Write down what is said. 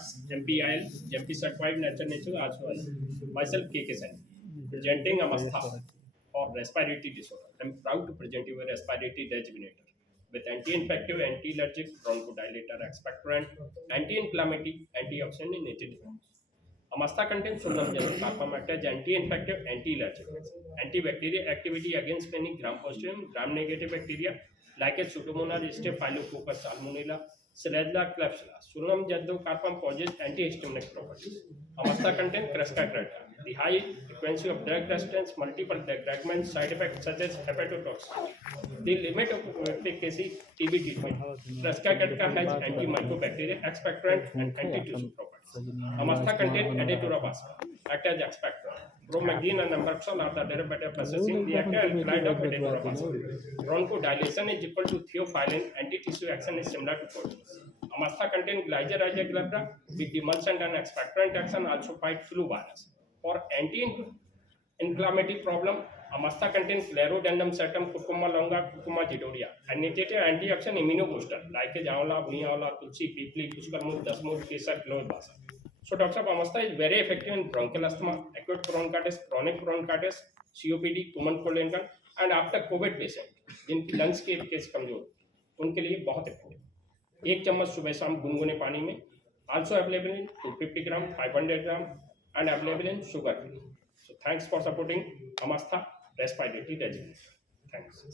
products, MPIL, GMP certified natural also. Myself, KK Sen, presenting Amastha for respiratory disorder. I'm proud to present you a respiratory designator with anti-infective, anti-allergic, bronchodilator, expectorant, anti-inflammatory, antioxidant, and antioxidant. Amastha contains sodium carpam act as anti-infective, anti-allergic, antibacterial activity against many gram-positive, gram-negative bacteria like a Pseudomonas staphylococcus salmonella, Salmonella klebsiella. Sodium carpam possesses antihistaminic properties. Amastha contains Cresca creta. The high frequency of drug resistance, multiple drug fragments, side effects such as hepatotoxicity. The limit of efficacy TB treatment. Cresca creta has antimicrobacterial, expectorant, and anti-tissue properties. Amastha contains Editorabasca, act as expectorant. Bromelain and nambroxol are the derivative processing reactor and alkaloid of Editorabasca. Bronchodilation is equal to theophylline, anti-tissue action is similar to proteins. Amastha contains glycyrrhizia glabra with demulcent and expectorant action also fight flu virus. For anti-inflammatory problem, Amastha contains Sclerodendum satum, Curcuma longa, Curcuma gidoria, and negative antioxidant immunobooster like Jaola, Bunyaola, Tulsi, Pipli, Puskarmud, Dasmud, Kesar, Cloibasa. So, Dr. Amastha is very effective in bronchial asthma, acute bronchitis, chronic bronchitis, COPD, common cold and after COVID patient जिनकी lungs के case कमजोर उनके लिए बहुत effective. एक चम्मच सुबह शाम गुनगुने पानी में। Also available in 250 gram, 500 gram and available in sugar free. So thanks for supporting Amastha respiratory disease. Thanks.